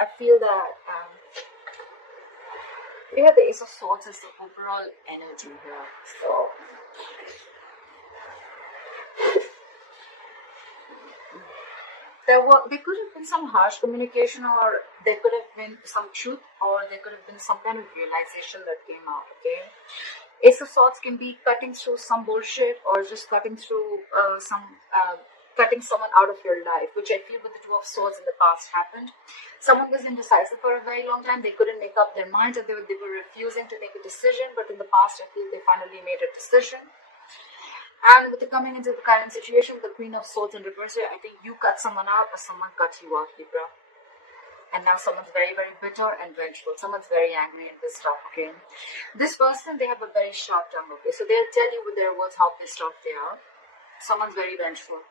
I feel that we have the Ace of Swords as the overall energy here. So there could have been some harsh communication, or there could have been some truth, or there could have been some kind of realization that came out, okay? Ace of Swords can be cutting through some bullshit, or just cutting through cutting someone out of your life, which I feel with the Two of Swords in the past happened. Someone was indecisive for a very long time. They couldn't make up their minds, and they were refusing to make a decision, but in the past I feel they finally made a decision. And with the coming into the current situation with the Queen of Swords in reverse here, I think you cut someone out or someone cut you out, Libra. And now someone's very, very bitter and vengeful. Someone's very angry and pissed off, okay? This person, they have a very sharp tongue, okay? So they'll tell you with their words how pissed off they are. Someone's very vengeful.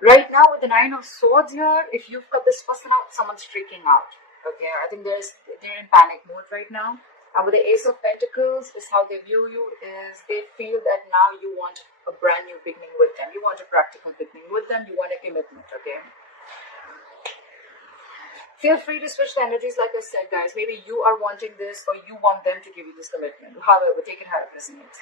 Right now with the Nine of Swords here, if you've cut this person out, someone's freaking out, okay? I think they're in panic mode right now. And with the Ace of Pentacles, is how they view you, is they feel that now you want a brand new beginning with them. You want a practical beginning with them. You want a commitment, okay? Feel free to switch the energies, like I said, guys. Maybe you are wanting this, or you want them to give you this commitment. However, take it how it resonates.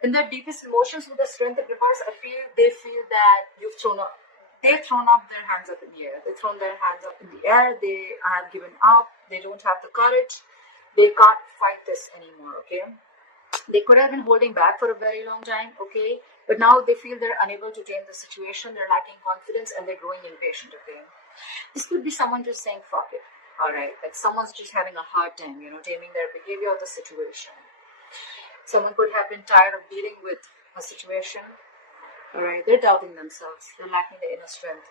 In their deepest emotions, with the Strength in reverse, I feel they feel that they've thrown up their hands up in the air. They've thrown their hands up in the air. They have given up. They don't have the courage. They can't fight this anymore, okay? They could have been holding back for a very long time, okay? But now they feel they're unable to tame the situation. They're lacking confidence and they're growing impatient, okay? This could be someone just saying, fuck it, all right? Like someone's just having a hard time, taming their behavior of the situation. Someone could have been tired of dealing with a situation, all right? They're doubting themselves. They're lacking the inner strength.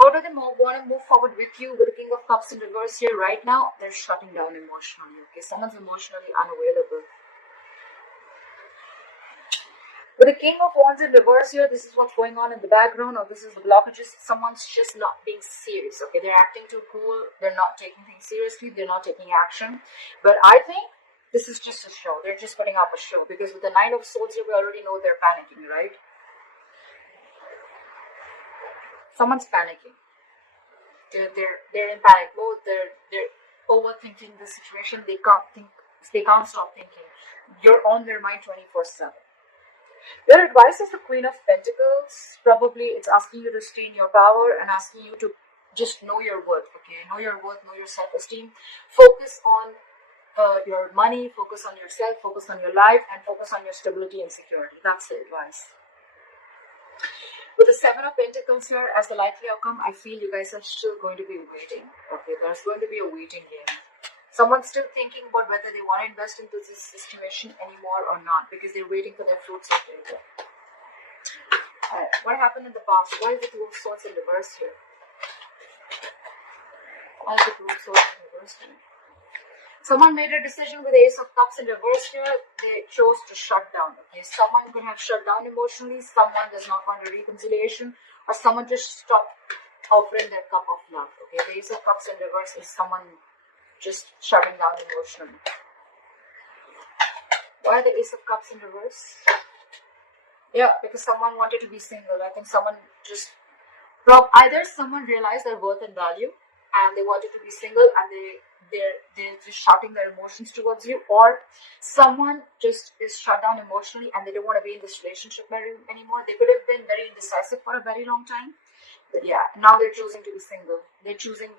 How do they want to move forward with you? With the King of Cups in reverse here right now, they're shutting down emotionally, okay? Someone's emotionally unavailable. With the King of Wands in reverse here, this is what's going on in the background, or this is the blockages. Someone's just not being serious, okay? They're acting too cool. They're not taking things seriously. They're not taking action. But I think this is just a show. They're just putting up a show, because with the Nine of Swords here, we already know they're panicking, right? Someone's panicking. They're in panic mode. They're overthinking the situation. They can't think. They can't stop thinking. You're on their mind 24/7. Their advice is the Queen of Pentacles. Probably it's asking you to stay in your power and asking you to just know your worth. Okay, know your worth, know your self-esteem. Focus on your money. Focus on yourself. Focus on your life, and focus on your stability and security. That's the advice. With the Seven of Pentacles here as the likely outcome, I feel you guys are still going to be waiting. Okay, there's going to be a waiting game. Someone's still thinking about whether they want to invest into this situation anymore or not, because they're waiting for their fruits of labor. What happened in the past? Why is the Two of Swords in reverse here? Why is the Two of Swords in reverse here? Someone made a decision with the Ace of Cups in reverse here. They chose to shut down. Okay, someone could have shut down emotionally. Someone does not want a reconciliation, or someone just stopped offering their cup of love. Okay, the Ace of Cups in reverse is someone just shutting down emotionally. Why the Ace of Cups in reverse? Yeah, because someone wanted to be single. I think someone just either someone realized their worth and value, and they wanted to be single, and they're just shouting their emotions towards you, or someone just is shut down emotionally and they don't want to be in this relationship anymore. They could have been very indecisive for a very long time, but yeah, now they're choosing to be single. They're choosing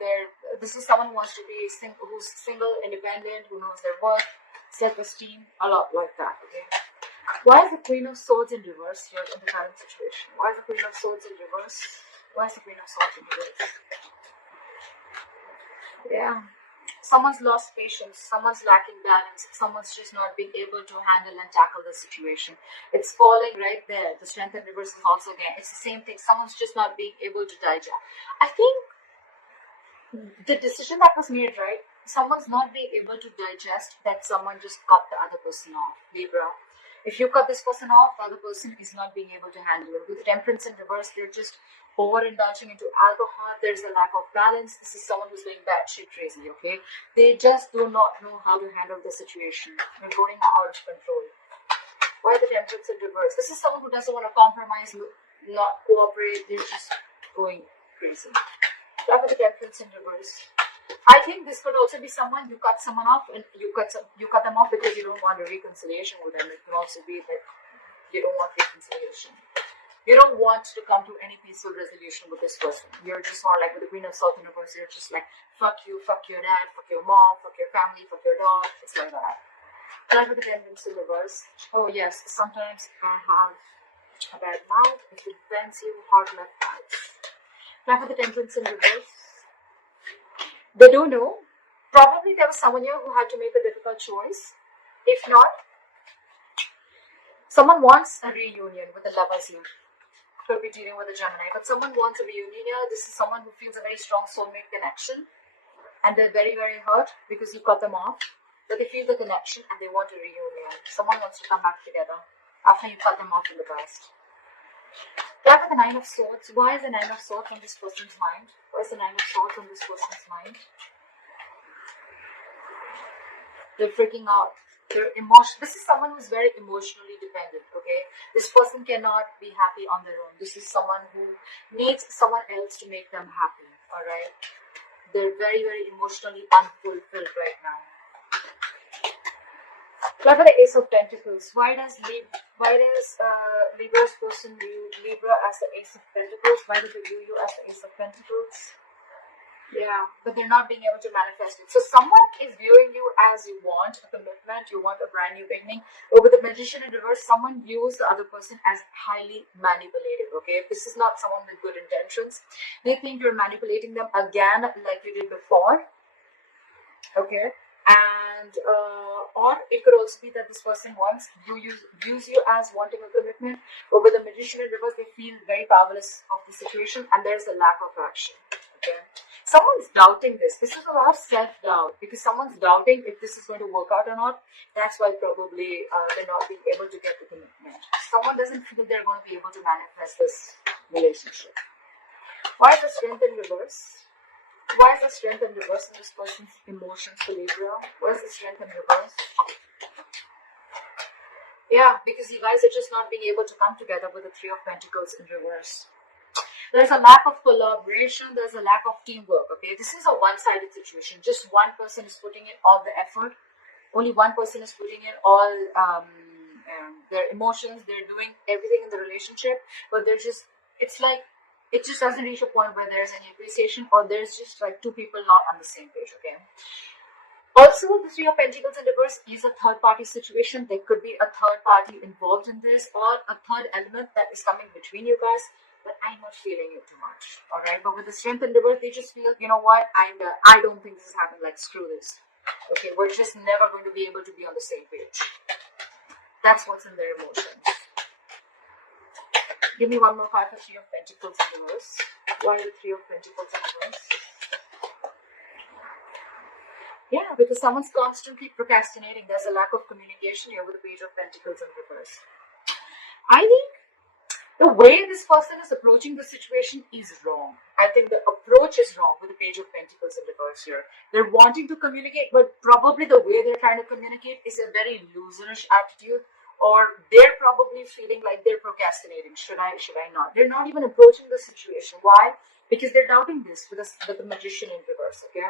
this is someone who wants to be single, who's single, independent, who knows their worth, self-esteem, a lot like that, okay? Why is the Queen of Swords in reverse here in the current situation? Why is the Queen of Swords in reverse? Why is the Queen of Swords in reverse? Yeah. Someone's lost patience, someone's lacking balance, someone's just not being able to handle and tackle the situation. It's falling right there. The Strength in reverse is also again. It's the same thing. Someone's just not being able to digest. I think the decision that was made, right? Someone's not being able to digest that someone just cut the other person off. Libra. If you cut this person off, the other person is not being able to handle it. With Temperance in reverse, they're just overindulging into alcohol. There's a lack of balance. This is someone who's going batshit crazy, okay? They just do not know how to handle the situation. They're going out of control. Why the Temperance in reverse? This is someone who doesn't want to compromise, not cooperate. They're just going crazy. Love with the Temperance in reverse. I think this could also be someone you cut someone off and you cut them off because you don't want a reconciliation with them. It can also be that you don't want reconciliation. You don't want to come to any peaceful resolution with this person. You're just more like with the Queen of Swords in reverse. You're just like fuck you, fuck your dad, fuck your mom, fuck your family, fuck your dog. It's like that. Love with the Temperance in reverse. Oh yes, sometimes I have a bad mouth. It prevents you hard left vibes. Love with the Temperance in reverse. They don't know. Probably there was someone here who had to make a difficult choice. If not, someone wants a reunion with the lovers here. Could be dealing with a Gemini, but someone wants a reunion here. This is someone who feels a very strong soulmate connection, and they're very, very hurt because you cut them off. But they feel the connection and they want a reunion. Someone wants to come back together after you cut them off in the past. Love with the Nine of Swords. Why is the Nine of Swords on this person's mind? Why is the Nine of Swords on this person's mind? They're freaking out. They're emotional. This is someone who's very emotionally dependent, okay? This person cannot be happy on their own. This is someone who needs someone else to make them happy, alright? They're very, very emotionally unfulfilled right now. Look at the Ace of Pentacles. Why does Libra's person view Libra as the Ace of Pentacles? Why do they view you as the Ace of Pentacles? Yeah, but they're not being able to manifest it. So someone is viewing you as you want a commitment, you want a brand new beginning. But with the Magician in reverse, someone views the other person as highly manipulative, okay? This is not someone with good intentions. They think you're manipulating them again like you did before, okay? And, or it could also be that this person views you as wanting a commitment. But with the Magician in reverse, they feel very powerless of the situation and there's a lack of action, okay? Someone's doubting this. This is a lot of self-doubt because someone's doubting if this is going to work out or not. That's why probably they're not being able to get the commitment. Someone doesn't feel they're going to be able to manifest this relationship. Why is the Strength in reverse? Why is the Strength in reverse in this person's emotions for Libra? Why is the Strength in reverse? Yeah, because you guys are just not being able to come together with the Three of Pentacles in reverse. There's a lack of collaboration. There's a lack of teamwork, okay? This is a one-sided situation. Just one person is putting in all the effort. Only one person is putting in all their emotions. They're doing everything in the relationship. But they're just, it's like, it just doesn't reach a point where there's any appreciation or there's just like two people not on the same page, okay? Also, the Three of Pentacles in reverse is a third-party situation. There could be a third party involved in this or a third element that is coming between you guys. But I'm not feeling it too much, alright? But with the Strength in reverse, they just feel, you know what, I don't think this has happened, like, screw this. Okay, we're just never going to be able to be on the same page. That's what's in their emotions. Give me one more card for Three of Pentacles in reverse. Why the Three of Pentacles in reverse? Yeah, because someone's constantly procrastinating. There's a lack of communication here with the Page of Pentacles in reverse. I think the way this person is approaching the situation is wrong. I think the approach is wrong with the Page of Pentacles in reverse here. They're wanting to communicate, but probably the way they're trying to communicate is a very loserish attitude, or they're probably feeling like they're procrastinating. Should I not? They're not even approaching the situation. Why? Because they're doubting this with the Magician in reverse, okay?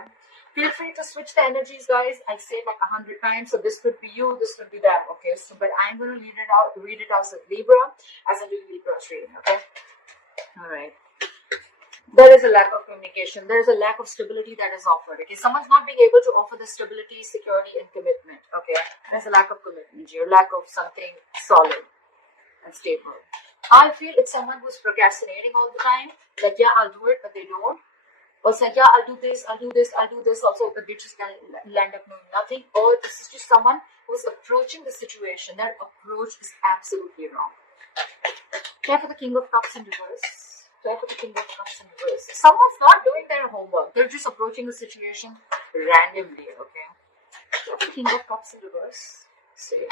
Feel free to switch the energies, guys. I say it like 100 times. So this could be you, this could be them, okay? So, but I'm going to read it out as Libra, as a Libra reading, okay? All right. There is a lack of communication. There is a lack of stability that is offered, okay? Someone's not being able to offer the stability, security, and commitment, okay? There's a lack of commitment here, lack of something solid and stable. I feel it's someone who's procrastinating all the time. Like, yeah, I'll do it, but they don't. Or say, yeah, I'll do this also, but they're just going to land up doing nothing. Or this is just someone who's approaching the situation. Their approach is absolutely wrong. Try for the King of Cups in reverse. Try for the King of Cups in reverse. Someone's not doing their homework. They're just approaching the situation randomly, okay? Try for the King of Cups in reverse. See.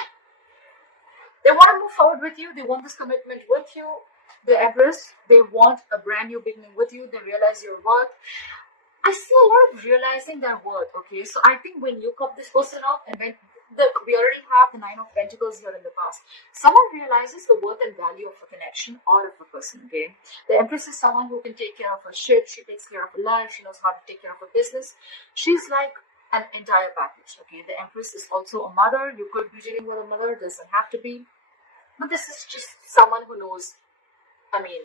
They want to move forward with you. They want this commitment with you. The Empress, they want a brand new beginning with you. They realize your worth. I see a lot of realizing their worth, okay? So I think when you cut this person off and when Look, we already have the Nine of Pentacles here in the past. Someone realizes the worth and value of a connection or of a person, okay? The Empress is someone who can take care of her shit, she takes care of her life, she knows how to take care of her business. She's like an entire package, okay? The Empress is also a mother. You could be dealing with a mother, doesn't have to be. But this is just someone who knows, I mean,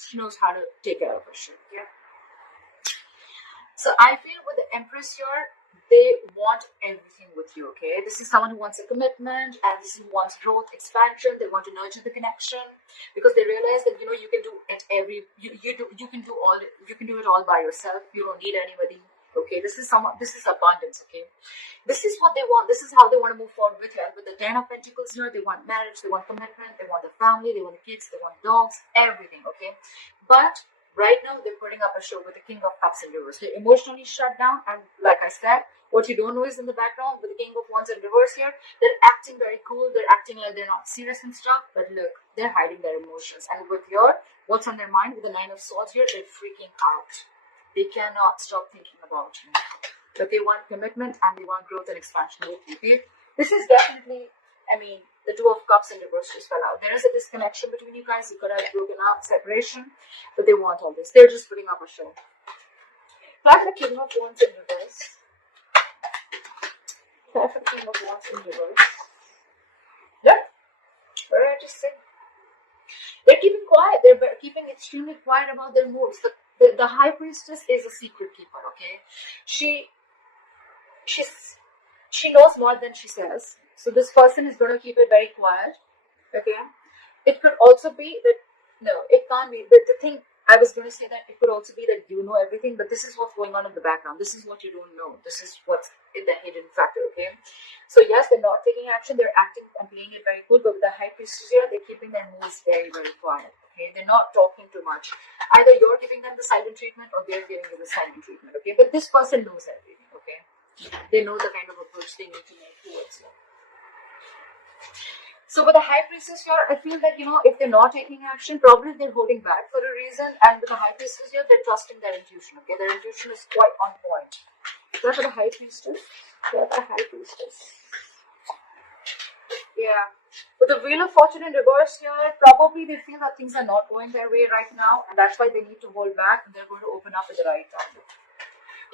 she knows how to take care of her shit, yeah? So I feel with the Empress here, they want everything with you, okay? This is someone who wants a commitment, and this is who wants growth, expansion. They want to nurture the connection because they realize that you can do it you can do it all by yourself. You don't need anybody, okay? This is abundance, okay? This is what they want. This is how they want to move forward with you. With the Ten of Pentacles here, they want marriage, they want commitment, they want the family, they want the kids, they want dogs, everything, okay? But right now, they're putting up a show with the King of Cups in reverse. They're emotionally shut down, and like I said, what you don't know is in the background with the King of Wands in reverse here, they're acting very cool, they're acting like they're not serious and stuff, but look, they're hiding their emotions. And with what's on their mind with the Nine of Swords here, they're freaking out. They cannot stop thinking about you. But they want commitment and they want growth and expansion with you. Okay? This is definitely, the Two of Cups in reverse just fell out. There is a disconnection between you guys. You could have broken up, separation, but they want all this. They're just putting up a show. Try for the King of Wands in reverse. Try for the King of Wands in reverse. Yeah? What did I just say? They're keeping quiet. They're keeping extremely quiet about their moves. The High Priestess is a secret keeper, okay? She knows more than she says. So this person is going to keep it very quiet, okay? It could also be that, no, it can't be. But the thing, I was going to say that it could also be that you know everything, but this is what's going on in the background. This is what you don't know. This is what's in the hidden factor, okay? So yes, they're not taking action. They're acting and playing it very cool, but with the High Priestess here, they're keeping their moves very, very quiet, okay? They're not talking too much. Either you're giving them the silent treatment or they're giving you the silent treatment, okay? But this person knows everything, okay? They know the kind of approach they need to make towards you. So with the High Priestess here, I feel that, if they're not taking action, probably they're holding back for a reason. And with the High Priestess here, they're trusting their intuition, okay? Their intuition is quite on point. Try for the High Priestess. Try for the High Priestess. Yeah. With the Wheel of Fortune in reverse here, probably they feel that things are not going their way right now. And that's why they need to hold back. And they're going to open up at the right time.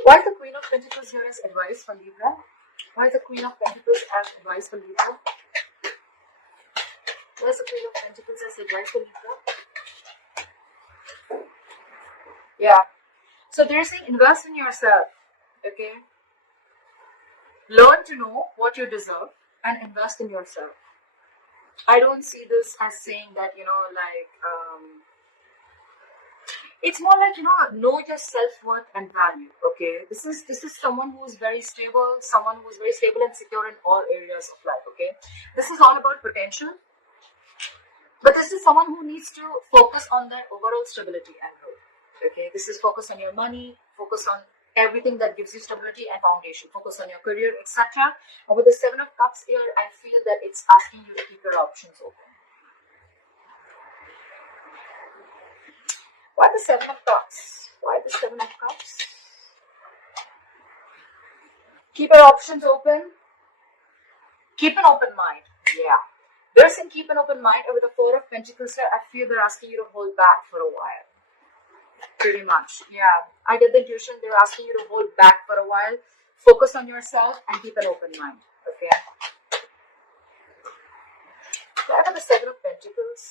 Why is the Queen of Pentacles here as advice for Libra? Why is the Queen of Pentacles as advice for Libra? Where's the Queen of Pentacles as advice for Libra? Yeah. So they're saying invest in yourself. Okay? Learn to know what you deserve and invest in yourself. I don't see this as saying that, it's more like, know your self-worth and value. Okay? This is someone who's very stable, and secure in all areas of life. Okay? This is all about potential. But this is someone who needs to focus on their overall stability and growth. Okay, this is focus on your money, focus on everything that gives you stability and foundation, focus on your career, etc. And with the Seven of Cups here, I feel that it's asking you to keep your options open. Why the Seven of Cups? Why the Seven of Cups? Keep your options open. Keep an open mind. Yeah. They're saying keep an open mind. And with the Four of Pentacles here, I feel they're asking you to hold back for a while. Pretty much. Yeah. I get the intuition. They're asking you to hold back for a while. Focus on yourself and keep an open mind. Okay. Why are the Seven of Pentacles?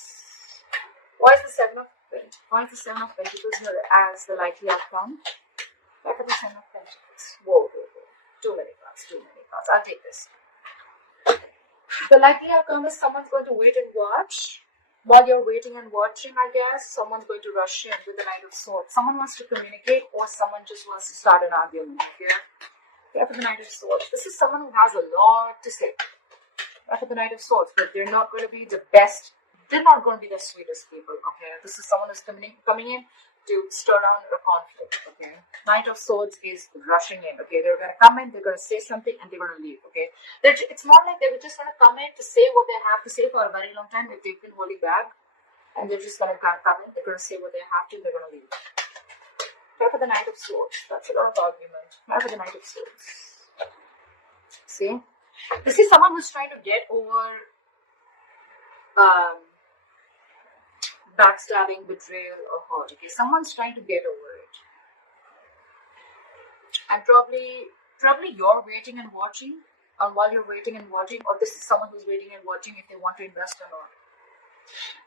Why is the Seven of Pentacles here as the likely outcome? Why are the Seven of Pentacles? Whoa. Too many cards. I'll take this. The likely outcome is someone's going to wait and watch. While you're waiting and watching, I guess, someone's going to rush in with the Knight of Swords. Someone wants to communicate or someone just wants to start an argument. Yeah, for the Knight of Swords. This is someone who has a lot to say. For the Knight of Swords, but they're not going to be the best. They're not going to be the sweetest people. Okay, this is someone who's coming in to stir down a conflict. Okay, Knight of Swords is rushing in. Okay, they're going to come in, they're going to say something, and they're going to leave. Okay, it's more like they're just going to come in to say what they have to say for a very long time if they've been holding back, and they're just going to come in, they're going to say what they have to, they're going to leave. Try for the Knight of Swords. That's a lot of argument. Try for the Knight of Swords. See? This is someone who's trying to get over backstabbing, betrayal, or hurt. Okay, someone's trying to get over it, and probably you're waiting and watching, and while you're waiting and watching, or this is someone who's waiting and watching if they want to invest or not.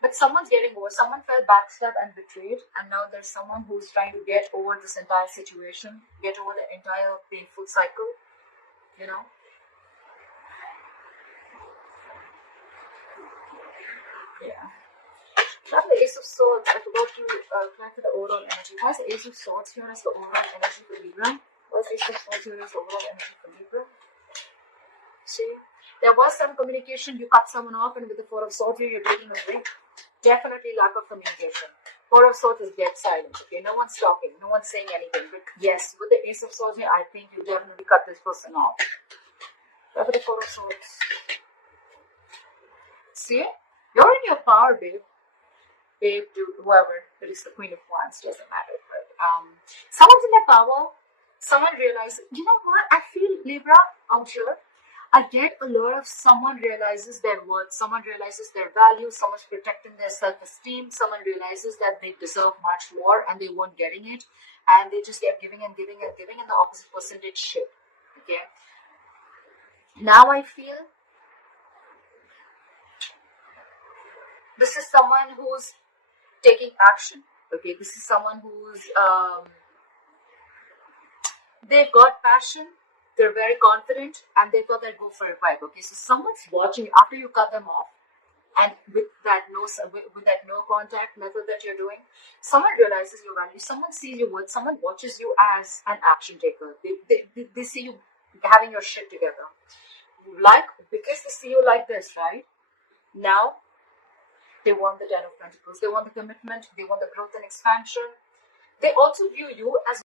But someone's getting over. Someone felt backstabbed and betrayed, and now there's someone who's trying to get over this entire situation, get over the entire painful cycle. You know. Yeah. That's the Ace of Swords. I forgot to clarify the overall energy. Why is the Ace of Swords here as the overall energy for Libra? Why is the Ace of Swords here as the overall energy for Libra? See? There was some communication, you cut someone off, and with the Four of Swords here, you're taking a break. Definitely lack of communication. Four of Swords is dead silent, okay? No one's talking, no one's saying anything. But yes, with the Ace of Swords here, I think you definitely cut this person off. Why with the Four of Swords? See? You're in your power, babe. Babe, dude, whoever. It is the Queen of Wands, doesn't matter. But someone's in their power. Someone realizes, you know what? I feel Libra out here. I get a lot of someone realizes their worth, someone realizes their value, someone's protecting their self-esteem, someone realizes that they deserve much more and they weren't getting it, and they just kept giving and giving and giving, and the opposite person did shit. Okay. Now I feel this is someone who's taking action. Okay, this is someone who's they've got passion. They're very confident, and they thought they'd go for a vibe. Okay, so someone's watching after you cut them off, and with that no contact method that you're doing, someone realizes your value. Someone sees your worth. Someone watches you as an action taker. They see you having your shit together, because they see you like this, right? Now they want the Ten of Pentacles. They want the commitment. They want the growth and expansion. They also view you as